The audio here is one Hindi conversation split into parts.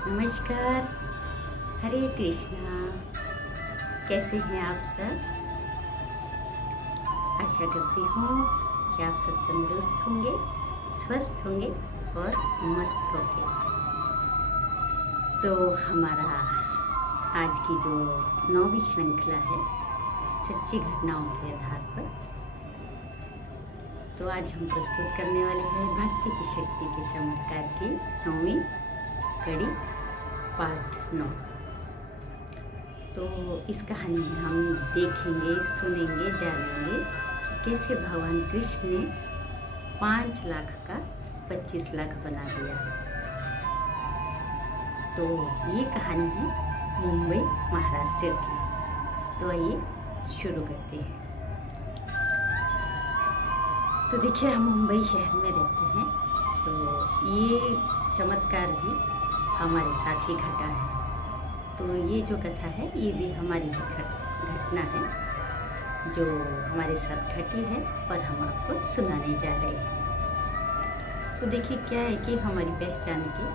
नमस्कार। हरे कृष्णा। कैसे हैं आप सब? आशा करती हूँ कि आप सब तंदुरुस्त होंगे, स्वस्थ होंगे और मस्त होंगे। तो हमारा आज की जो 9वीं श्रृंखला है सच्ची घटनाओं के आधार पर, तो आज हम प्रस्तुत करने वाले हैं भक्ति की शक्ति के चमत्कार की 9वीं कड़ी पार्ट 9। तो इस कहानी में हम देखेंगे, सुनेंगे, जानेंगे कि कैसे भगवान कृष्ण ने 5 लाख का 25 लाख बना दिया। तो ये कहानी है मुंबई महाराष्ट्र की। तो आइए शुरू करते हैं। तो देखिए, हम मुंबई शहर में रहते हैं, तो ये चमत्कार भी हमारे साथ ही घटा है। तो ये जो कथा है ये भी हमारी घटना है जो हमारे साथ घटी है और हम आपको सुनाने जा रहे हैं। तो देखिए, क्या है कि हमारी पहचान की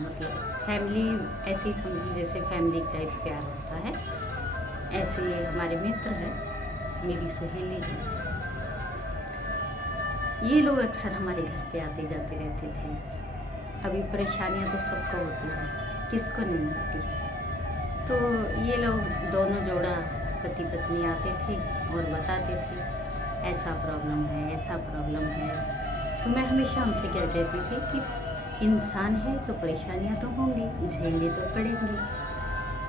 मतलब फैमिली ऐसे ही समझ, जैसे फैमिली टाइप प्यार होता है, ऐसे हमारे मित्र हैं, मेरी सहेली है। ये लोग अक्सर हमारे घर पे आते जाते रहते थे। अभी परेशानियां तो सबको होती हैं, किसको नहीं होती। तो ये लोग दोनों जोड़ा पति पत्नी आते थे और बताते थे ऐसा प्रॉब्लम है, ऐसा प्रॉब्लम है। तो मैं हमेशा उनसे क्या कहती थी कि इंसान है तो परेशानियां तो होंगी, झेलनी तो पड़ेंगी।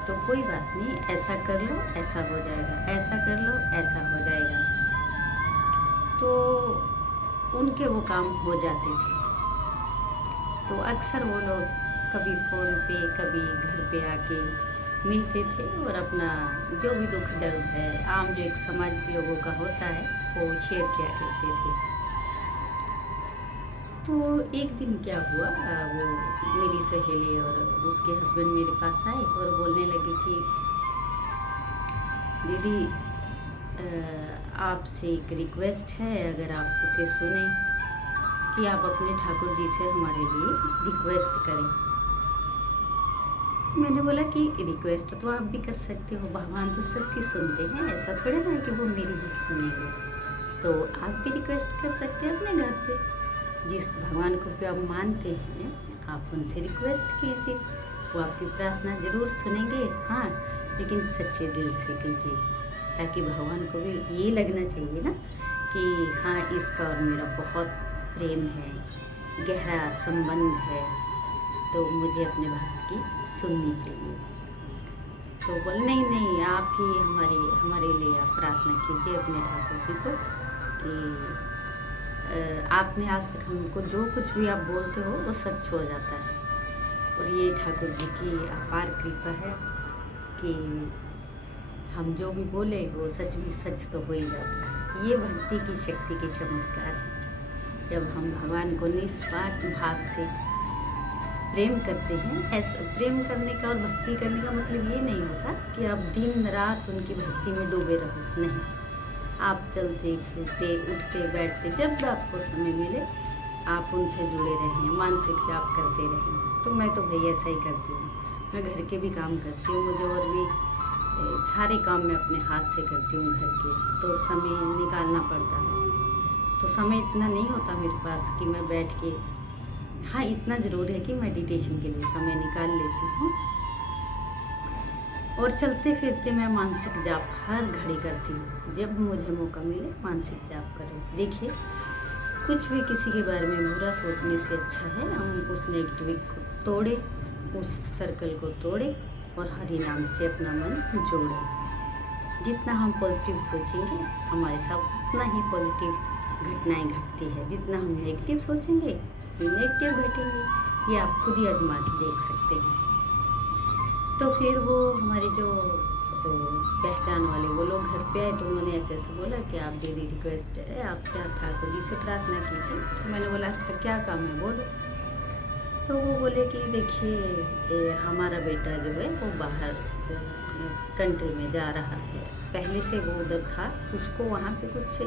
तो कोई बात नहीं, ऐसा कर लो ऐसा हो जाएगा, ऐसा कर लो ऐसा हो जाएगा। तो उनके वो काम हो जाते थे। तो अक्सर वो लोग कभी फ़ोन पे कभी घर पे आके मिलते थे और अपना जो भी दुख दर्द है, आम जो एक समाज के लोगों का होता है, वो शेयर किया करते थे। तो एक दिन क्या हुआ, वो मेरी सहेली और उसके हस्बैंड मेरे पास आए और बोलने लगे कि दीदी, आपसे एक रिक्वेस्ट है, अगर आप उसे सुने कि आप अपने ठाकुर जी से हमारे लिए रिक्वेस्ट करें। मैंने बोला कि रिक्वेस्ट तो आप भी कर सकते हो, भगवान तो सबकी सुनते हैं, ऐसा थोड़ा ना है कि वो मेरी भी सुनेंगे। तो आप भी रिक्वेस्ट कर सकते हैं अपने घर पे, जिस भगवान को भी आप मानते हैं आप उनसे रिक्वेस्ट कीजिए, वो आपकी प्रार्थना ज़रूर सुनेंगे। हाँ, लेकिन सच्चे दिल से कीजिए, ताकि भगवान को भी ये लगना चाहिए ना कि हाँ, इसका और मेरा बहुत प्रेम है, गहरा संबंध है, तो मुझे अपने भक्त की सुननी चाहिए। तो बोल नहीं नहीं, आप ही हमारे लिए आप प्रार्थना कीजिए अपने ठाकुर जी को कि आपने आज तक हमको जो कुछ भी आप बोलते हो वो सच हो जाता है। और ये ठाकुर जी की अपार कृपा है कि हम जो भी बोले वो सच में सच तो हो ही जाता है। ये भक्ति की शक्ति के चमत्कार है। जब हम भगवान को निस्वार्थ भाव से प्रेम करते हैं, ऐसा प्रेम करने का और भक्ति करने का मतलब ये नहीं होता कि आप दिन रात उनकी भक्ति में डूबे रहो। नहीं, आप चलते फिरते उठते बैठते जब आपको समय मिले आप उनसे जुड़े रहें, मानसिक जाप करते रहें। तो मैं तो भाई ऐसा ही करती हूँ। मैं घर के भी काम करती हूँ, मुझे और भी सारे काम मैं अपने हाथ से करती हूँ घर के, तो समय निकालना पड़ता है। तो समय इतना नहीं होता मेरे पास कि मैं बैठ के, हाँ इतना ज़रूर है कि मेडिटेशन के लिए समय निकाल लेती हूँ। और चलते फिरते मैं मानसिक जाप हर घड़ी करती हूँ। जब मुझे मौका मिले मानसिक जाप करो। देखिए, कुछ भी किसी के बारे में बुरा सोचने से अच्छा है हम उस नेगेटिविटी को तोड़े, उस सर्कल को तोड़े और हरि नाम से अपना मन जोड़े। जितना हम पॉजिटिव सोचेंगे हमारे साथ उतना ही पॉजिटिव घटनाएं घटती है। जितना हम नेगेटिव सोचेंगे नेगेटिव घटेंगे। ये आप खुद ही आजमा के देख सकते हैं। तो फिर वो हमारे जो पहचान वाले वो लोग घर पे आए, तो उन्होंने ऐसे ऐसे बोला कि आप दीदी रिक्वेस्ट है आपसे, आप ठाकुर जी से प्रार्थना कीजिए। तो मैंने बोला अच्छा क्या काम है बोलो। तो वो बोले कि देखिए, हमारा बेटा जो है वो बाहर कंट्री में जा रहा है, पहले से वो उधर था, उसको वहाँ पे कुछ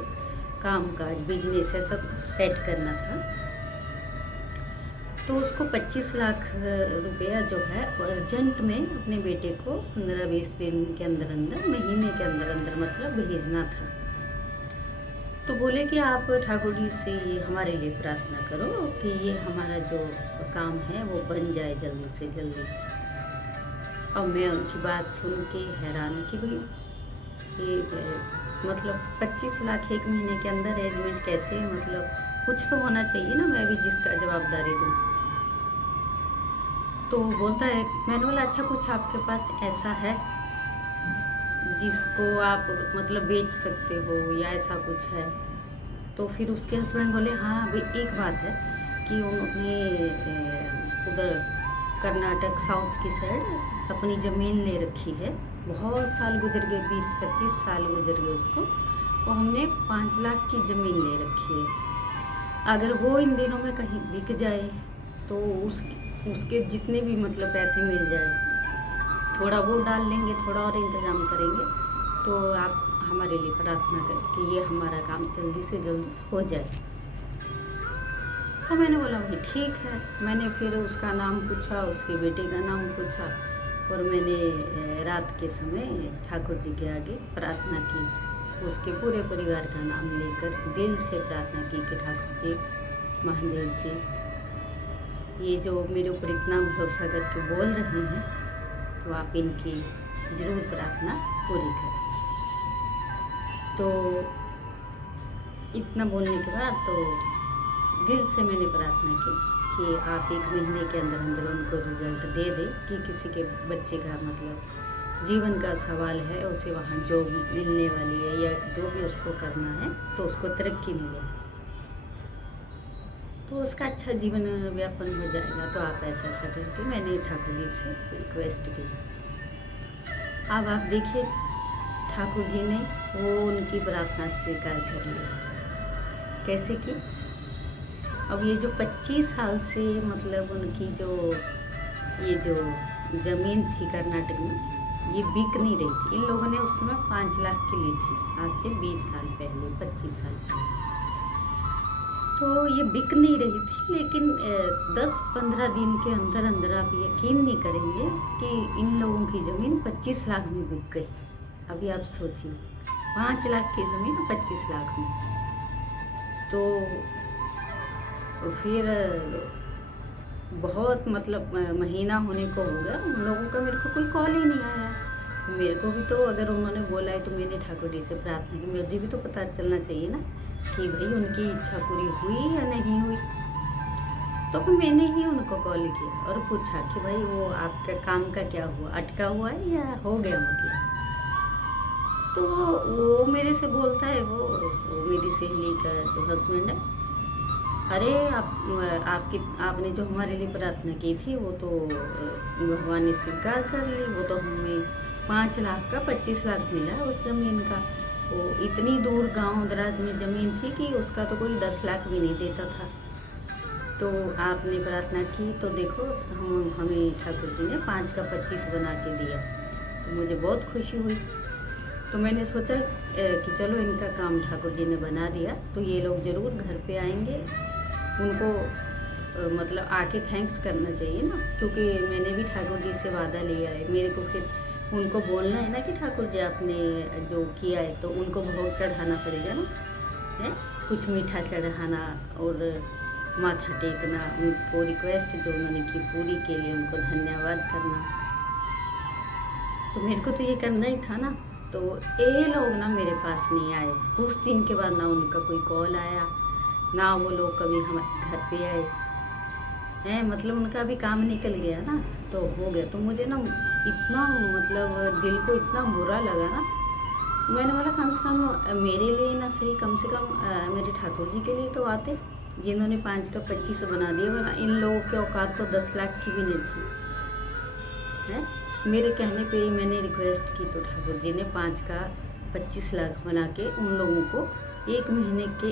काम काज बिजनेस है सब सेट करना था। तो उसको 25 लाख रुपया जो है अर्जेंट में अपने बेटे को 15-20 दिन के अंदर अंदर, महीने के अंदर अंदर मतलब भेजना था। तो बोले कि आप ठाकुर जी से ये हमारे लिए प्रार्थना करो कि ये हमारा जो काम है वो बन जाए जल्दी से जल्दी। और मैं उनकी बात सुन के हैरान कि भाई ये मतलब 25 लाख एक महीने के अंदर अरेंजमेंट कैसे, मतलब कुछ तो होना चाहिए ना, मैं भी जिसका जवाबदारी दूँ। तो बोलता है, मैंने बोला अच्छा कुछ आपके पास ऐसा है जिसको आप मतलब बेच सकते हो या ऐसा कुछ है? तो फिर उसके हस्बैंड बोले हाँ भाई एक बात है कि उन्होंने उधर कर्नाटक साउथ की साइड अपनी ज़मीन ले रखी है, बहुत साल गुजर गए, 20-25 साल गुजर गए उसको, और हमने 5 लाख की ज़मीन ले रखी है। अगर वो इन दिनों में कहीं बिक जाए तो उसके जितने भी मतलब पैसे मिल जाए, थोड़ा वो डाल लेंगे, थोड़ा और इंतज़ाम करेंगे, तो आप हमारे लिए प्रार्थना करें कि ये हमारा काम जल्दी से जल्दी हो जाए। तो मैंने बोला भाई ठीक है। मैंने फिर उसका नाम पूछा, उसके बेटे का नाम पूछा, और मैंने रात के समय ठाकुर जी के आगे प्रार्थना की, उसके पूरे परिवार का नाम लेकर दिल से प्रार्थना की कि ठाकुर जी, महादेव जी, ये जो मेरे ऊपर इतना भरोसा करके बोल रहे हैं, तो आप इनकी ज़रूर प्रार्थना पूरी करें। तो इतना बोलने के बाद तो दिल से मैंने प्रार्थना की कि आप एक महीने के अंदर अंदर उनको रिज़ल्ट दे दें कि किसी के बच्चे का मतलब जीवन का सवाल है, उसे वहाँ जॉब मिलने वाली है या जो भी उसको करना है तो उसको तरक्की मिले, तो उसका अच्छा जीवन व्यापन हो जाएगा। तो आप ऐसा ऐसा करके मैंने ठाकुर जी से रिक्वेस्ट की। अब आप देखिए ठाकुर जी ने वो उनकी प्रार्थना स्वीकार कर ली। कैसे की? अब ये जो 25 साल से मतलब उनकी ये जो ज़मीन थी कर्नाटक में, ये बिक नहीं रही थी। इन लोगों ने उस समय 5 लाख की ली थी, आज से 20 साल पहले, 25 साल पहले। तो ये बिक नहीं रही थी, लेकिन 10-15 दिन के अंदर अंदर आप यकीन नहीं करेंगे कि इन लोगों की ज़मीन 25 लाख में बिक गई। अभी आप सोचिए, 5 लाख की ज़मीन 25 लाख में। तो फिर बहुत मतलब महीना होने को हो गया, उन लोगों का मेरे को कोई कॉल ही नहीं आया। मेरे को भी तो अगर उन्होंने बोला है तो मैंने ठाकुर जी से प्रार्थना की, मुझे भी तो पता चलना चाहिए ना कि भाई उनकी इच्छा पूरी हुई या नहीं हुई। तो मैंने ही उनको कॉल किया और पूछा कि भाई वो आपका काम का क्या हुआ, अटका हुआ है या हो गया मतलब? तो वो मेरे से बोलता है, वो मेरी सहेली का जो हस्बैंड है, अरे आपने जो हमारे लिए प्रार्थना की थी वो तो भगवान ने स्वीकार कर ली, वो तो हमें 5 लाख का 25 लाख मिला उस ज़मीन का। वो इतनी दूर गांव दराज में ज़मीन थी कि उसका तो कोई 10 लाख भी नहीं देता था। तो आपने प्रार्थना की तो देखो हमें ठाकुर जी ने 5 का 25 बना के दिया। तो मुझे बहुत खुशी हुई। तो मैंने सोचा कि चलो इनका काम ठाकुर जी ने बना दिया, तो ये लोग ज़रूर घर पे आएंगे, उनको मतलब आके थैंक्स करना चाहिए ना, क्योंकि मैंने भी ठाकुर जी से वादा लिया है। मेरे को फिर उनको बोलना है ना कि ठाकुर जी आपने जो किया है तो उनको भोग चढ़ाना पड़ेगा ना, है कुछ मीठा चढ़ाना और माथा टेकना, उनको रिक्वेस्ट जो उन्होंने की पूरी के लिए उनको धन्यवाद करना। तो मेरे को तो ये करना ही था ना। तो ये लोग ना मेरे पास नहीं आए, उस दिन के बाद ना उनका कोई कॉल आया, ना वो लोग कभी हमारे घर पे आए हैं। मतलब उनका भी काम निकल गया ना, तो हो गया। तो मुझे ना इतना मतलब दिल को इतना बुरा लगा ना, मैंने बोला कम से कम मेरे लिए ना सही, कम से कम मेरे ठाकुर जी के लिए तो आते, जिन्होंने 5 का 25 बना दिया। वरना इन लोगों की औकात तो 10 लाख की भी नहीं थी, है। मेरे कहने पे ही मैंने रिक्वेस्ट की तो ठाकुर जी ने 5 का 25 लाख बना के उन लोगों को 1 महीने के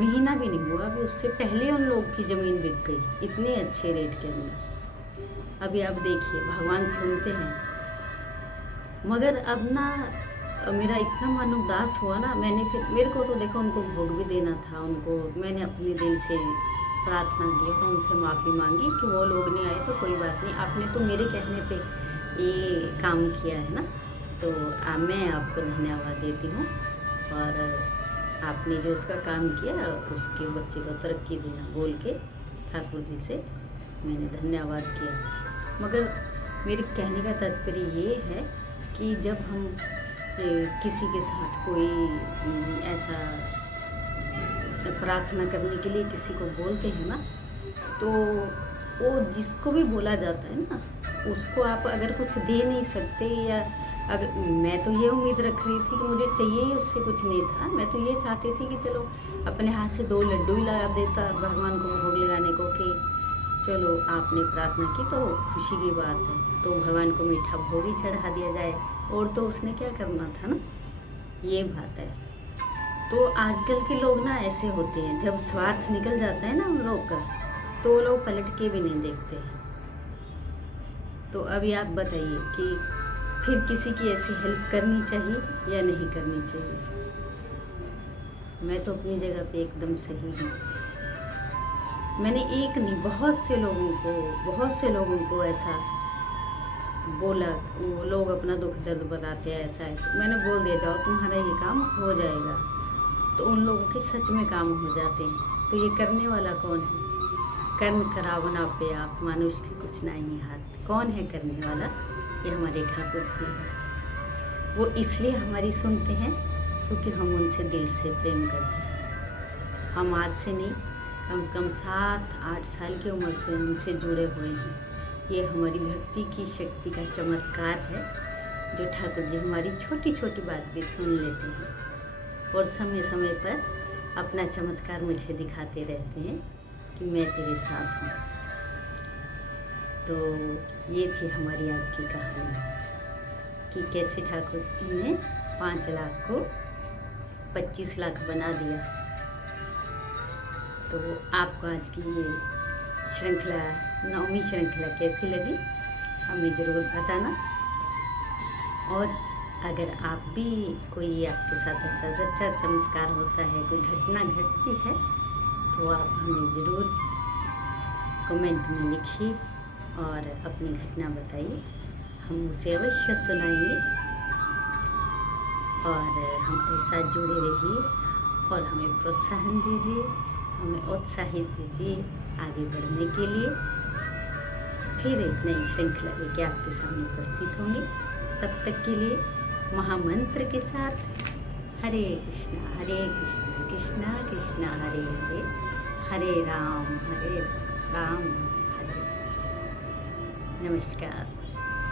महीना भी नहीं हुआ, अभी उससे पहले उन लोगों की ज़मीन बिक गई इतने अच्छे रेट के अंदर। अभी आप देखिए भगवान सुनते हैं। मगर अब ना मेरा इतना मन उदास हुआ ना, मैंने फिर मेरे को तो देखो उनको भोग भी देना था, उनको मैंने अपने दिल से प्रार्थना की और उनसे माफ़ी मांगी कि वो लोग नहीं आए तो कोई बात नहीं, आपने तो मेरे कहने पे ये काम किया है ना, तो मैं आपको धन्यवाद देती हूँ। और आपने जो उसका काम किया उसके बच्चे को तरक्की देना बोल के ठाकुर जी से मैंने धन्यवाद किया। मगर मेरे कहने का तात्पर्य ये है कि जब हम किसी के साथ कोई ऐसा प्रार्थना करने के लिए किसी को बोलते हैं ना, तो वो जिसको भी बोला जाता है ना, उसको आप अगर कुछ दे नहीं सकते, या अगर मैं तो ये उम्मीद रख रही थी कि मुझे चाहिए ही उससे कुछ नहीं था, मैं तो ये चाहती थी कि चलो अपने हाथ से 2 लड्डू ही लगा देता भगवान को भोग लगाने को, कि चलो आपने प्रार्थना की तो खुशी की बात है, तो भगवान को मीठा भोग ही चढ़ा दिया जाए, और तो उसने क्या करना था ना, ये बात है। तो आजकल के लोग ना ऐसे होते हैं, जब स्वार्थ निकल जाता है ना उन लोग का, तो वो लोग पलट के भी नहीं देखते हैं। तो अभी आप बताइए कि फिर किसी की ऐसी हेल्प करनी चाहिए या नहीं करनी चाहिए? मैं तो अपनी जगह पे एकदम सही हूँ। मैंने एक नहीं, बहुत से लोगों को ऐसा बोला, वो लोग अपना दुख दर्द बताते हैं ऐसा है, तो मैंने बोल दिया जाओ तुम्हारा ये काम हो जाएगा, तो उन लोगों के सच में काम हो जाते हैं। तो ये करने वाला कौन है? कर्म करावना पे आप मनुष्य के कुछ नहीं हाथ। कौन है करने वाला? ये हमारे ठाकुर जी हैं। वो इसलिए हमारी सुनते हैं क्योंकि हम उनसे दिल से प्रेम करते हैं। हम आज से नहीं, कम कम 7-8 साल की उम्र से उनसे जुड़े हुए हैं। ये हमारी भक्ति की शक्ति का चमत्कार है, जो ठाकुर जी हमारी छोटी छोटी बात भी सुन लेते हैं और समय समय पर अपना चमत्कार मुझे दिखाते रहते हैं कि मैं तेरे साथ हूँ। तो ये थी हमारी आज की कहानी कि कैसे ठाकुर ने 5 लाख को 25 लाख बना दिया। तो आपको आज की ये श्रृंखला, 9वीं श्रृंखला कैसी लगी हमें ज़रूर बताना। और अगर आप भी, कोई आपके साथ ऐसा सच्चा चमत्कार होता है, कोई घटना घटती है, तो आप हमें ज़रूर कमेंट में लिखिए और अपनी घटना बताइए, हम उसे अवश्य सुनाएंगे। और हमारे साथ जुड़े रहिए और हमें प्रोत्साहन दीजिए, हमें उत्साहित दीजिए आगे बढ़ने के लिए। फिर एक नई श्रृंखला लेके आपके सामने उपस्थित होंगे। तब तक के लिए महामंत्र के साथ हरे कृष्णा कृष्णा कृष्णा हरे हरे, हरे राम राम हरे। नमस्कार।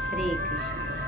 हरे कृष्णा।